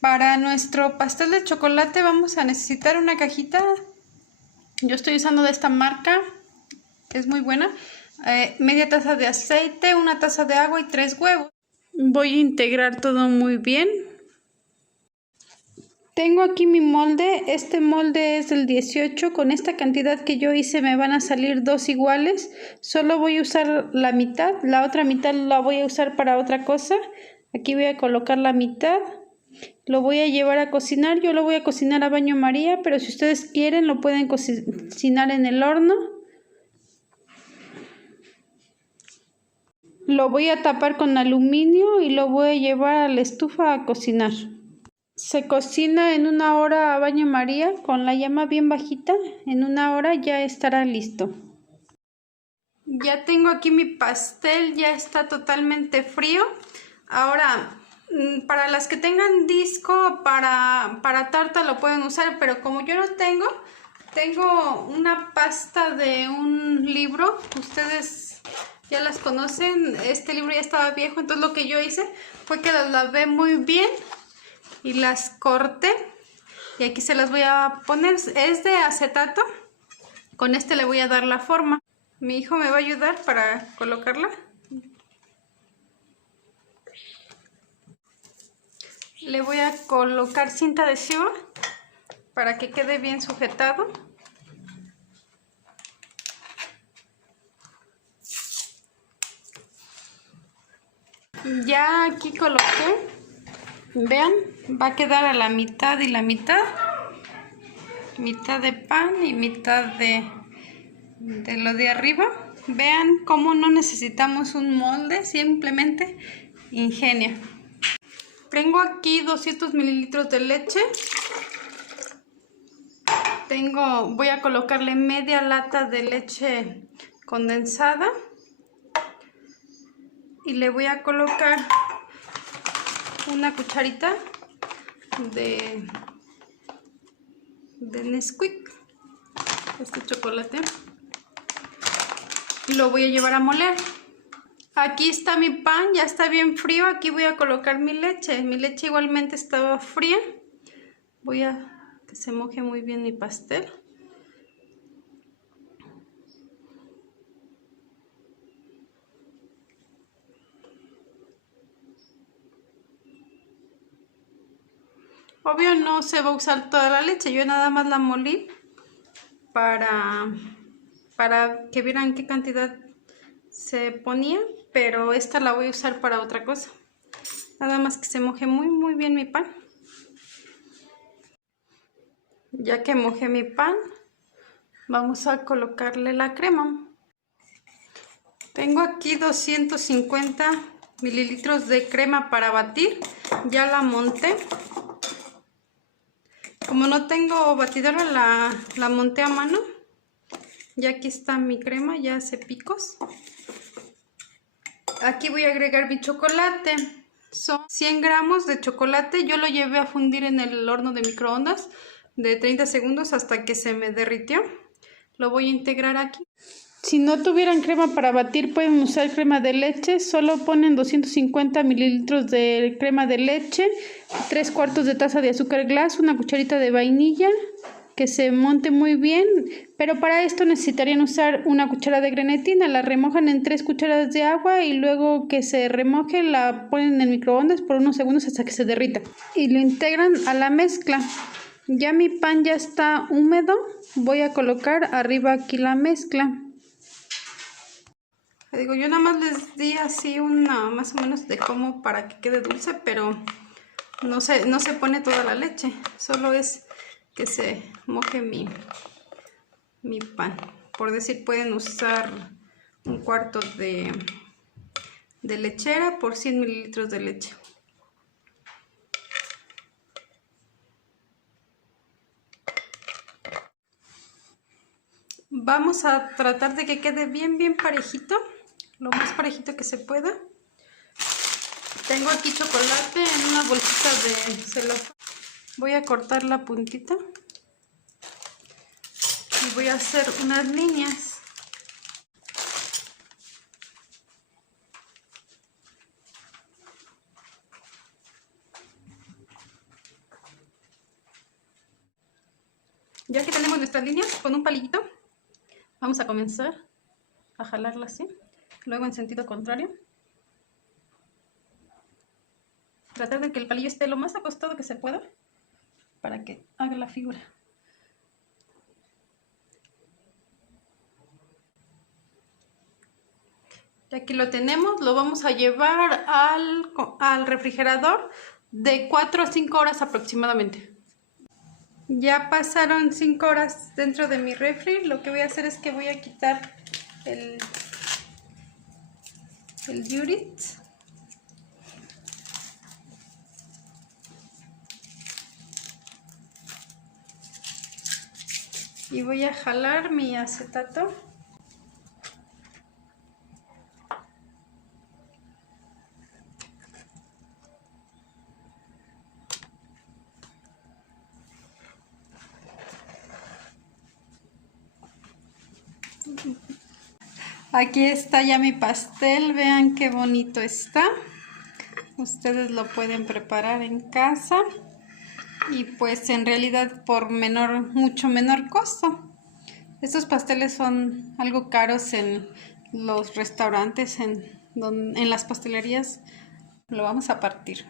Para nuestro pastel de chocolate vamos a necesitar una cajita. Yo estoy usando de esta marca, es muy buena. Media taza de aceite, una taza de agua y 3 huevos. Voy a integrar todo muy bien. Tengo aquí mi molde, este molde es del 18, con esta cantidad que yo hice me van a salir 2 iguales. Solo voy a usar la mitad, la otra mitad la voy a usar para otra cosa. Aquí voy a colocar la mitad. Lo voy a llevar a cocinar, yo lo voy a cocinar a baño María, pero si ustedes quieren lo pueden cocinar en el horno. Lo voy a tapar con aluminio y lo voy a llevar a la estufa a cocinar. Se cocina en 1 hora a baño María con la llama bien bajita. En 1 hora ya estará listo. Ya tengo aquí mi pastel, ya está totalmente frío. Ahora, para las que tengan disco para tarta lo pueden usar, pero como yo no tengo una pasta de un libro. Ustedes ya las conocen, este libro ya estaba viejo, entonces lo que yo hice fue que las lavé muy bien y las corté. Y aquí se las voy a poner, es de acetato. Con este le voy a dar la forma. Mi hijo me va a ayudar para colocarla. Le voy a colocar cinta adhesiva para que quede bien sujetado. Ya aquí coloqué. Vean, va a quedar a la mitad y la mitad. Mitad de pan y mitad de lo de arriba. Vean cómo no necesitamos un molde, simplemente ingenia. Tengo aquí 200 mililitros de leche. Voy a colocarle media lata de leche condensada. Y le voy a colocar una cucharita de Nesquik, este chocolate. Y lo voy a llevar a moler. Aquí está mi pan, ya está bien frío. Aquí voy a colocar mi leche. Mi leche igualmente estaba fría. Voy a que se moje muy bien mi pastel. Obvio no se va a usar toda la leche, yo nada más la molí para que vieran qué cantidad se ponía, pero esta la voy a usar para otra cosa. Nada más que se moje muy bien mi pan. Ya que mojé mi pan, vamos a colocarle la crema. Tengo aquí 250 mililitros de crema para batir. Ya la monté. Como no tengo batidora, la monté a mano. Ya aquí está mi crema, ya hace picos. Aquí voy a agregar mi chocolate. Son 100 gramos de chocolate. Yo lo llevé a fundir en el horno de microondas de 30 segundos hasta que se me derritió. Lo voy a integrar aquí. Si no tuvieran crema para batir, pueden usar crema de leche. Solo ponen 250 mililitros de crema de leche, 3/4 de taza de azúcar glass, una cucharita de vainilla, que se monte muy bien. Pero para esto necesitarían usar una cuchara de grenetina. La remojan en 3 cucharadas de agua y luego que se remoje la ponen en el microondas por unos segundos hasta que se derrita. Y lo integran a la mezcla. Ya mi pan ya está húmedo. Voy a colocar arriba aquí la mezcla. Yo nada más les di así una más o menos de cómo para que quede dulce, pero no se pone toda la leche, solo es que se moje mi pan. Por decir, pueden usar 1/4 de lechera por 100 mililitros de leche. Vamos a tratar de que quede bien parejito, lo más parejito que se pueda. Tengo aquí chocolate en una bolsita de celofán. Voy a cortar la puntita y voy a hacer unas líneas. Ya que tenemos nuestras líneas, con un palillito vamos a comenzar a jalarla así, luego en sentido contrario. Tratar de que el palillo esté lo más acostado que se pueda para que haga la figura. Ya que lo tenemos, lo vamos a llevar al refrigerador de 4 a 5 horas aproximadamente. Ya pasaron 5 horas dentro de mi refri. Lo que voy a hacer es que voy a quitar el Durit. Y voy a jalar mi acetato. Aquí está ya mi pastel, vean qué bonito está. Ustedes lo pueden preparar en casa y pues en realidad por mucho menor costo. Estos pasteles son algo caros en los restaurantes, en las pastelerías. Lo vamos a partir.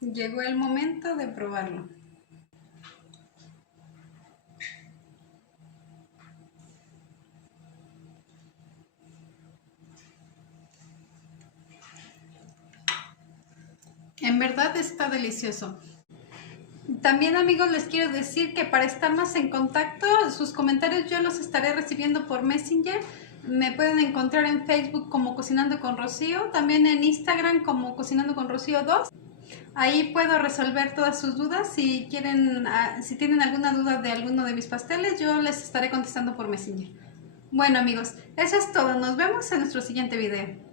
Llegó el momento de probarlo. En verdad está delicioso. También, amigos, les quiero decir que para estar más en contacto, sus comentarios yo los estaré recibiendo por Messenger. Me pueden encontrar en Facebook como Cocinando con Rocío, también en Instagram como Cocinando con Rocío 2. Ahí puedo resolver todas sus dudas. Si tienen alguna duda de alguno de mis pasteles, yo les estaré contestando por Messenger. Bueno, amigos, eso es todo. Nos vemos en nuestro siguiente video.